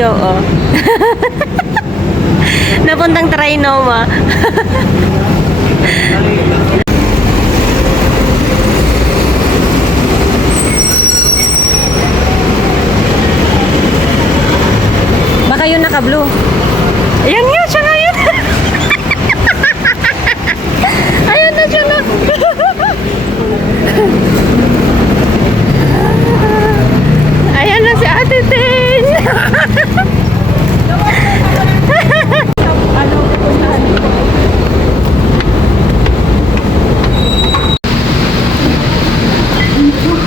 naliligaw, oh. Napuntang Trinoma. Baka yun naka-blue. Ayan nga, siya nga yun. Ayan na siya na. Ayan na si Ate Tin.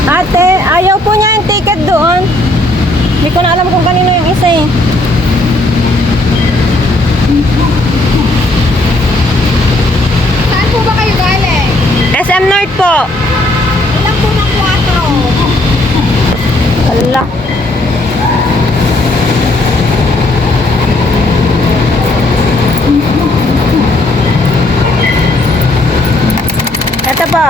Ate, ayaw po niya yung ticket doon. Hindi ko na alam kung kanino yung isa eh. Saan po ba kayo galing? SM North po. Ilang po ng 4? Ala. Ito pa.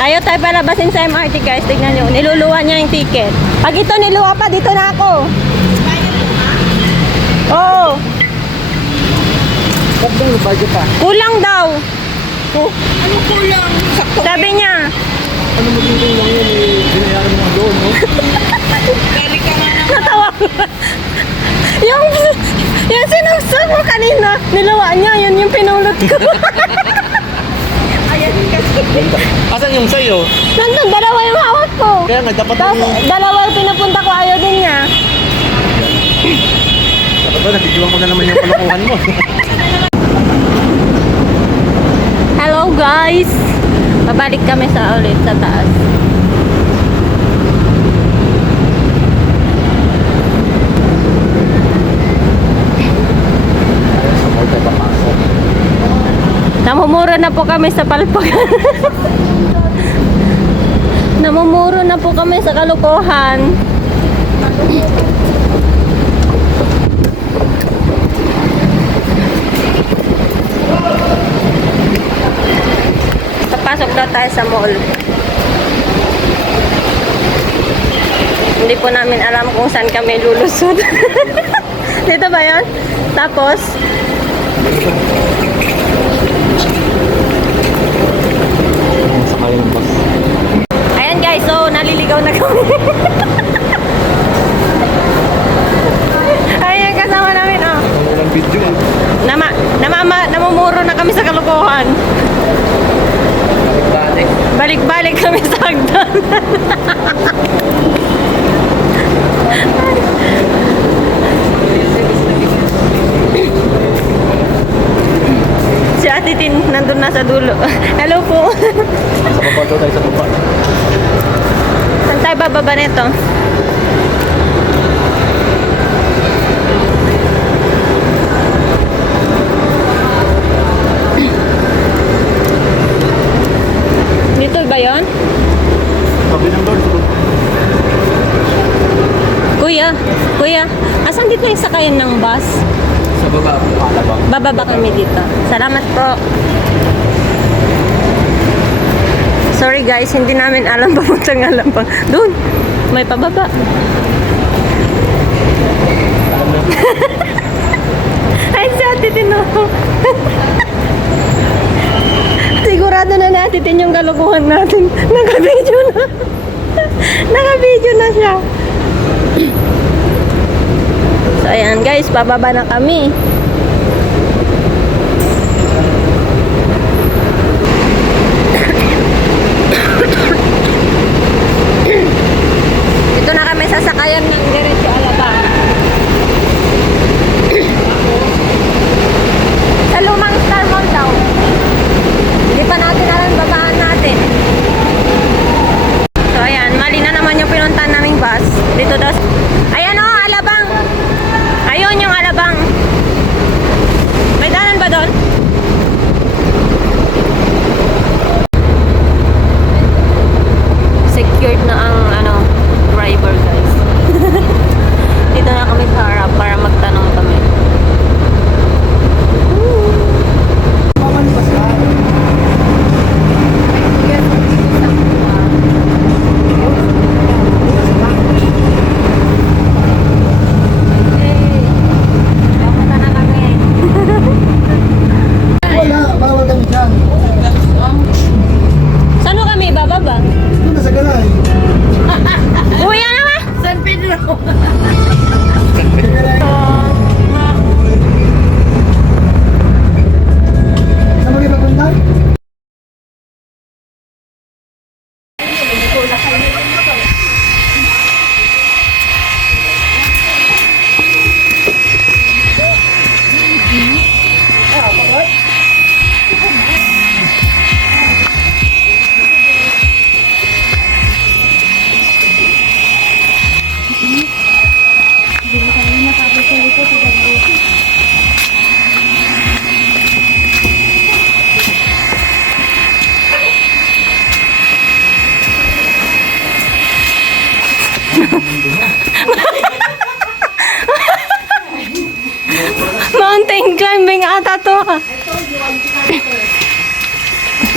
Ayaw tayo palabasin sa MRT guys. Tignan nyo. Niluluwa niya yung ticket. Pag ito niluwa pa, dito na ako. Oo. Kulang daw. Ano kulang? Sakto. Sabi niya. Ano magiging lang yun eh, binayaran mo doon, no? Kali ka nga naman. Natawa ko. yung sinusok mo kanina, niluwa niya. Yun yung pinulot ko. Ayan kasi. Asan yung sa'yo? Nandun, dalawa yung hawak ko. Kaya nga, dapat Tapos, dalawa yung pinapunta ko, ayaw din niya. dapat ba, nabidyoan ko na naman yung kalokohan mo. Hello guys! Babalik kami sa ulit sa taas. Sa mall tayo papasok. Namumuro na po kami sa palpag. Namumuro na po kami sa kalokohan. Papasok daw tayo sa mall. Hindi po namin alam kung saan kami lulusot. Dito ba yun? Tapos, Sakay ng bus. ayan guys, so naliligaw na kami. Ayan, kasama namin, oh. Walang video eh. Namumuro na kami sa kalokohan. Balik. Balik-balik kami sa hagdan. Si Ate Tin nandun na sa dulo. Hello po. Sa baba daw tayo sa baba. Saan tayo bababa nito? Dito ba yun? Sabi ng doon, sa baba. Kuya, asan dito yung sakayan ng bus? Sa baba, Alabang. Bababa kami dito. Salamat po. Sorry guys, hindi namin alam papuntang Alabang. Doon, may pababa. Ay, si Ate Tin, oh. Sigurado na natin din yung kalokohan natin. Naka-video na. Naka-video na siya. So, ayan guys, pababa na kami. Ito na kami sasakayan ng diretso Alabang. Sa lumang Star Mall daw. Hindi pa natin alam babaan natin. So ayan, mali na naman yung pinuntahan naming bus. Dito daw. Ayan o, Alabang. Ayun yung Alabang. ka.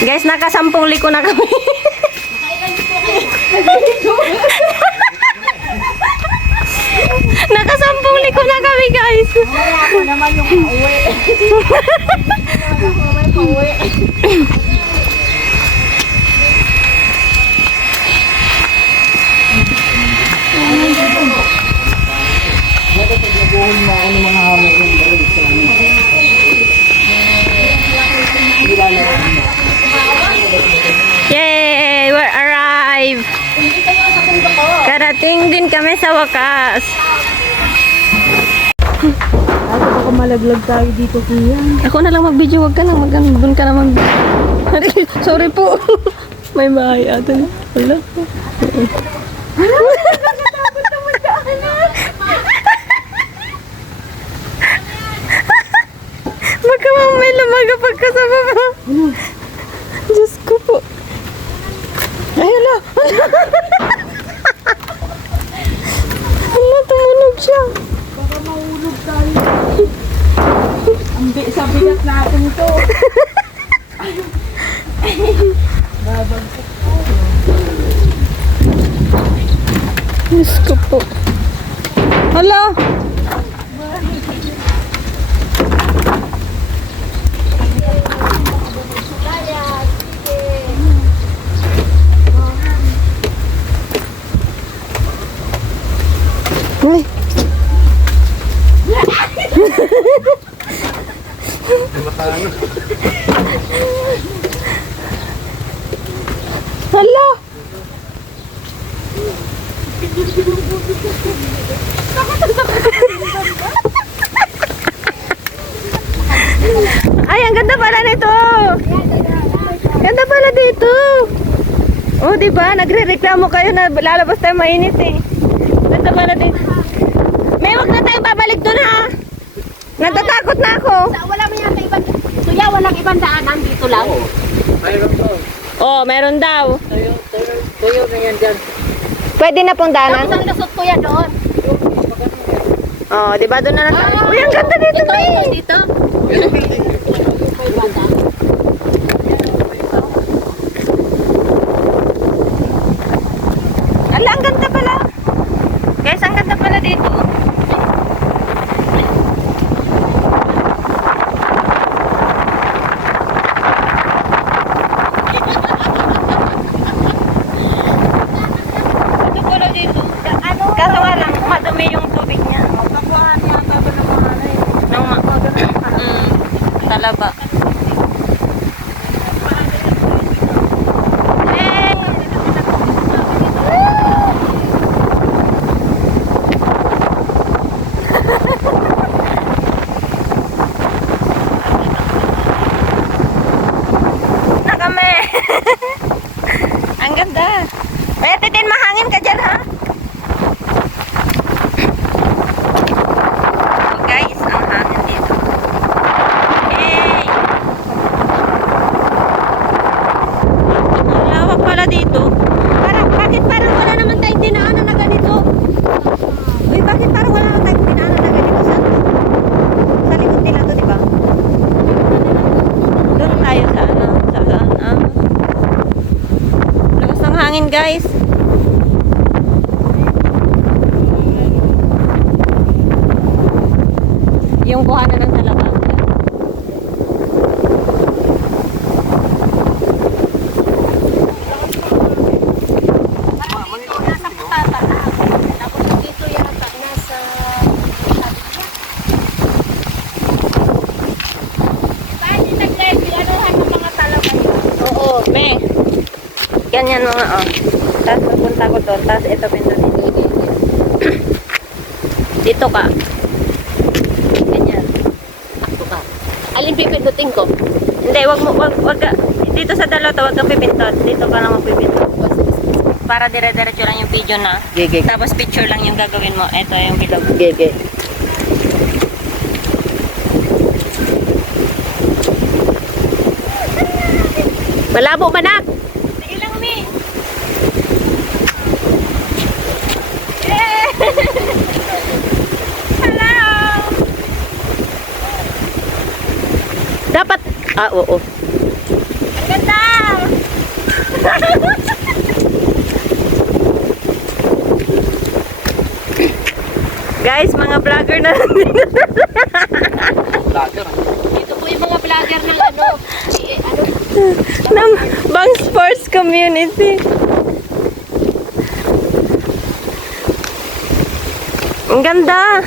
Guys, nakasampung liko na kami. Nakasampung liko na kami, guys. Ako naman yung pauwi. Pauwi. Nabuhol mo ako ng mga hamon ng balik sa amin. Yay! We arrived! Karating din kami sa wakas. Ako baka malaglag tayo dito kuya. Ako na lang mag-video, wag ka na doon ka na mag Sorry po. May bahay ato. Wala. Baka mamay lumaga pagka sa baba. Diyos ko po. Ay, hala. Hala, tumunog siya. Baka mahulog tayo. Sa bigat natin ito. Diyos ko po. Hala. Ay. Hala. Ay, ang ganda pala nito. Ganda pala dito. Oh, di ba? Nagrereklamo kayo na lalabas tayo mainit eh. Ganda pala dito. May wag na tayo babalik doon ha. Natatakot na ako. Wala mo yata ibang... Kuya, walang ibang daanan dito lang. Mayroon to. Oh, meron daw. Tuyo na yan dyan. Pwede na pong daanan. Tapos ang lusot kuya doon. Oh, di ba doon na lang tayo? Uy, ang ganda dito, Ito, eh. dito. May banda. Ala, ang ganda pala. Guys, ang ganda pala dito. Ito pala dito. Kaso nga lang, madumi yung tubig niya. Nang talaba. Na kami. Ang ganda. Pwede din mahangin ka dyan, ha? Guys, ang hangin dito. Yay! Ang lawak pala dito. Bakit parang wala naman tayong dinaanan na ganito? Uy, bakit parang wala naman tayong dinaanan na ganito? Sa likod nila to, di ba? Doon tayo sa ano, lakas ng hangin, guys. Yung kuhanan ng talabang. Nasa patata. Tapos dito yata nasa... Paano nag-guide? Anuhan ng mga talaga yun? Oo, me. Ganyan mga, oh. Tapos magpunta ko doon. Tapos ito pindutin. Dito ka. Ganyan. Ito ka. Alin pipindutin ko? Hindi, wag ka. Dito sa dalawa to, wag kang pipindot. Dito ka lang magpipindot. Para dire-diretso lang yung video na. Gege. Tapos picture lang yung gagawin mo. Ito yung bilog. Gege. Malabo manak! Sige lang, me. Hello! Ah, oo. Ang ganda! Guys, mga vlogger na Dito po yung mga vlogger ng ano. ng Bang Sports Community. Ang ganda.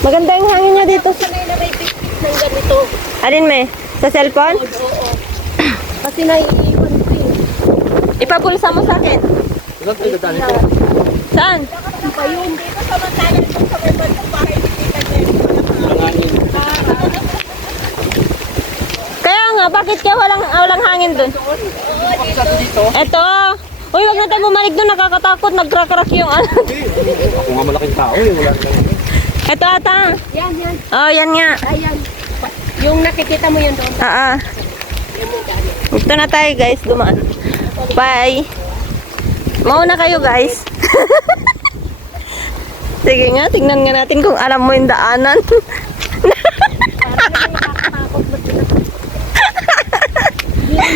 Maganda yung hangin niya dito. Sanay na may picnic ng ganito. Alin me? Sa cellphone? Oo. Kasi naiiwan ko eh. Ipapulsa mo sa akin. Saan tayo dadali ko? Saan? Pa yun. Dito sa Mantalan kung sa may bandang bahay kita din. Langangin. Kaya nga, bakit kaya walang hangin dun? Saan dito? Eto. Uy, wag na tayo bumalik dun. Nakakatakot. Nagkrak-krak yung ano. Ako nga malaking tao eh. Wala nang Eto ata. Yan, yan. Oh, yan nga. Ayan. Yung nakikita mo yan doon. Ah, ah. Ito na tayo guys. Dumaan. Bye. Mauna kayo guys. Sige nga, tingnan nga natin kung alam mo yung daanan.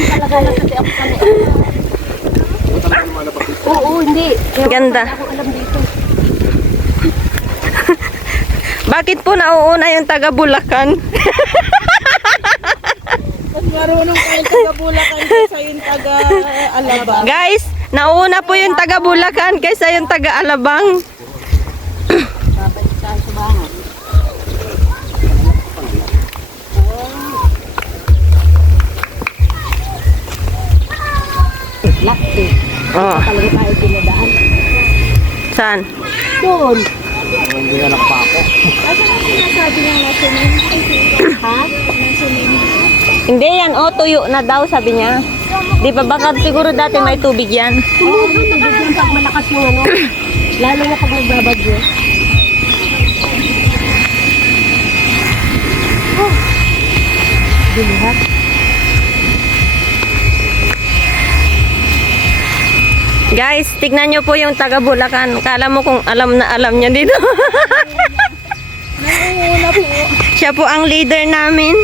Talaga na kasi ako sanay. Oo, hindi. Ganda. Ako alam dito. Bakit po nauuna yung taga Bulacan? Mas marunong kayo taga Bulacan kaysa yung taga Alabang. Guys, nauna po yung taga Bulacan kaysa yung taga Alabang. Babalik tayo sa bahay. Lakti. Oh, Talaga tayo dinadaan. saan? Doon. hindi nga nakapako. Asa na sinasabi ng nasunin? Ha? Nasunin. Hindi yan, oh, tuyo na daw, sabi niya. Di ba baka siguro dati may tubig yan? Oo, tubig pag malakas yung ano. Lalo na pag nagbabagyo. Dilihat. Guys, tignan nyo po yung taga Bulacan. Kala mo kung alam na alam niya dito. Nangunguna po. Siya po ang leader namin.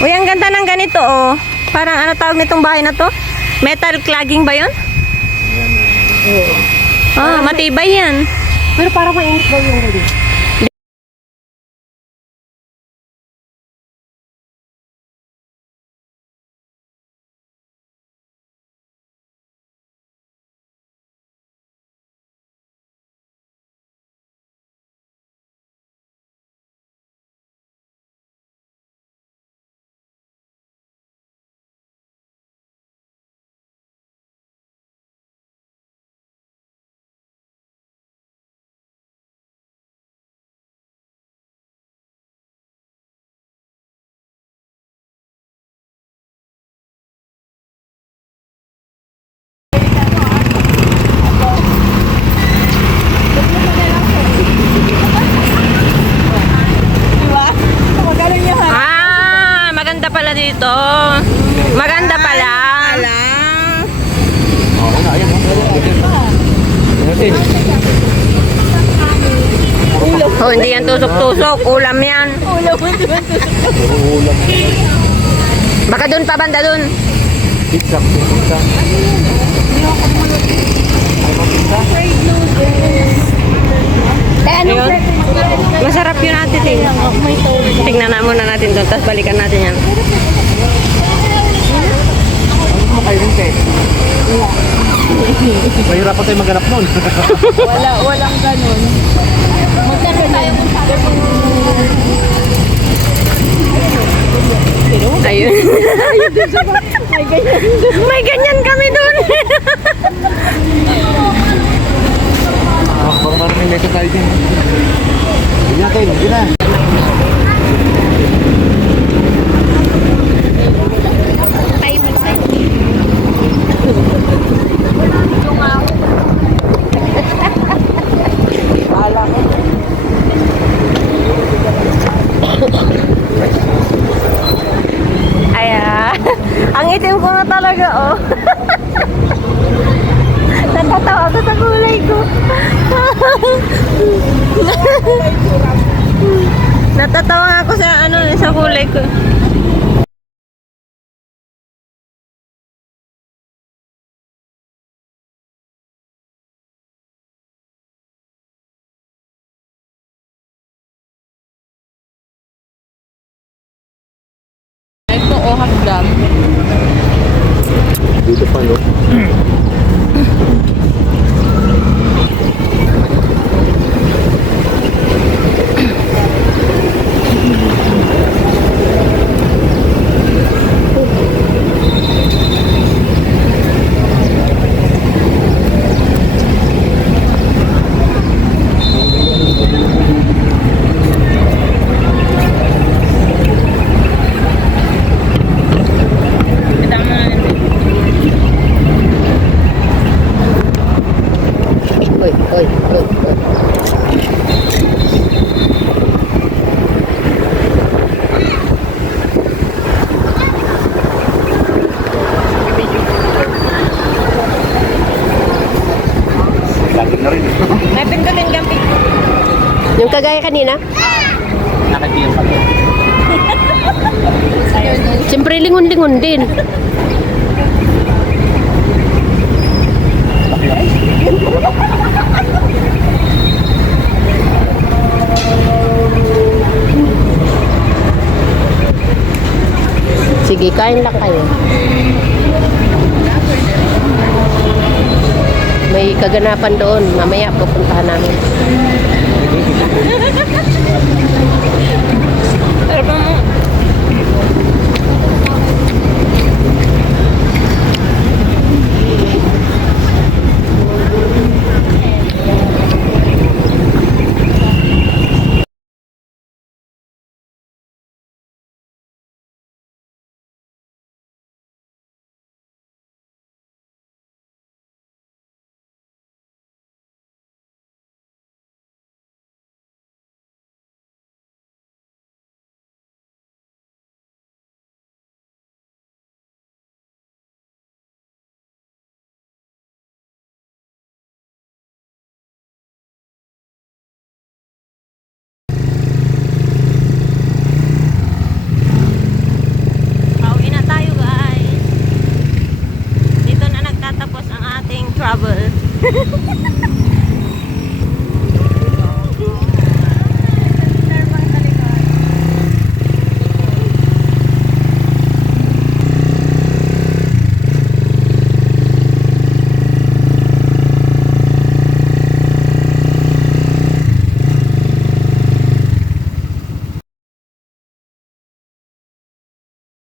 Uy, ang ganda ng ganito, oh. Parang ano tawag nitong bahay na to? Metal cladding ba yun? Ah, matibay yan. Pero parang mainit daw yung gabi. Ah, maganda pala dito. Maganda pala. Oo na, ayan. Oh, hindi yan tusok-tusok. Ulam yan. Ulam. Baka dun pa banda dun. Pizza. Pizza. Ayun. Masarap yun natin eh. Tingnan na muna natin doon, tapos balikan natin yan. Ano mo kayo rin, Ted? Mahirapan tayo maghanap nun. Walang ganun. Magkano tayo Ayun. May ganyan kami doon. Baka maraming mesa tayo din. Hindi natin, hindi na. Ay, ang itim ko na talaga, oh. Natatawa ko sa kulay ko. Natatawa ako sa sa kulay ko. Ito, hagdan. Dito pa, no? Oi, oi, oi, oi. Laging na rin. Ay, pindutin gampi. Yung kagaya kanina, Nakatiyang pa rin. siyempre lingon-lingon din. Sige, kain lang kayo. May kaganapan doon. Mamaya pupuntahan namin.